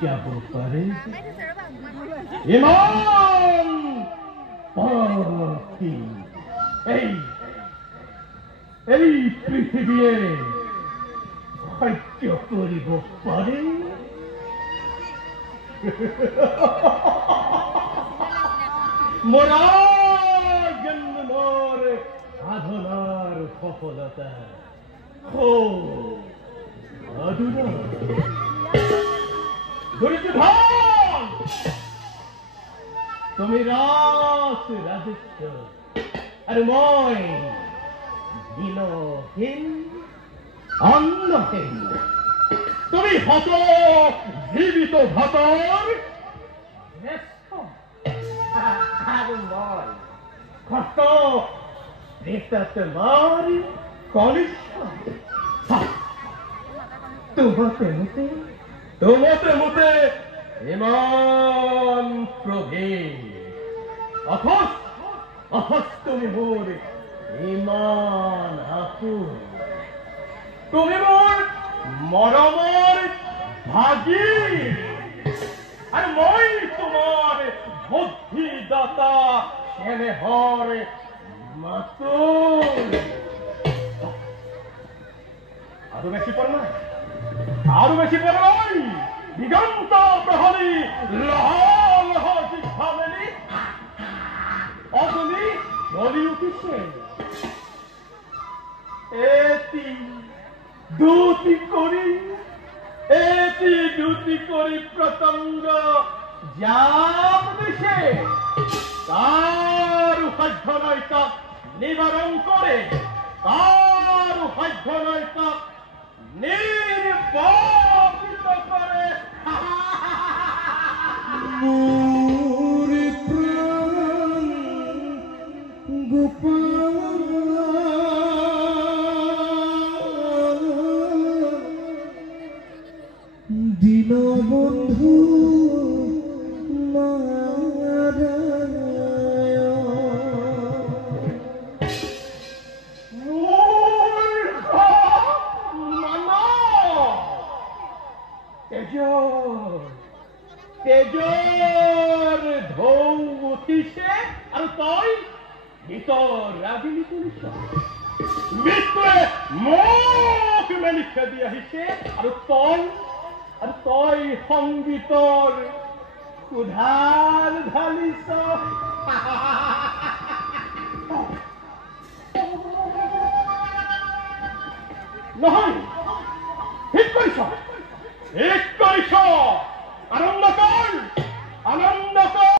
क्या बोलते ইমান পাখি এই পৃথিৱীয়ে সহ্য কৰিব পাৰে মোৰা জন্মৰ সাধনাৰ সফলতা সাধনা দুর্যোধন তুমি রাস রাজস্ব আর মই দিনহীন অন্নহীন তুমি হত জীবিত ভাতর আর মই কত তোমার কনিষ্ঠ তোমাতে মতে ইমান প্রভেদ অথচ তুমি মোর ইমান আপুন তুমি মোর মৰমৰ ভাগী আৰ মই তোমাৰ বুদ্ধিদাতা স্নেহৰ মাতুল আৰু বেশি পর নাই আরো বেশি পরে নয় দিগন্ত প্রহরী লহ শিক্ষা মেলি অজলি নদী উঠিছে এটি দুটি করি প্রতঙ্গ জাপ দিছে তার সাধ্য নয় তাক নিবারণ করে তার সাধ্য নয় তাক নির্বাপিত করে মোর প্রাণ গোপাল দীনবন্ধু তেজৰ ঢৌ উঠিছে আৰু তই ভিতৰ ৰাগিনী তুলিছ মৃত্যুৱে মোক মেলি খেদি আহিছে আৰু তই সংগীতৰ সুধাৰ ঢালিছ নহয় ঠিক কৰিছ আৰম্ভ কৰ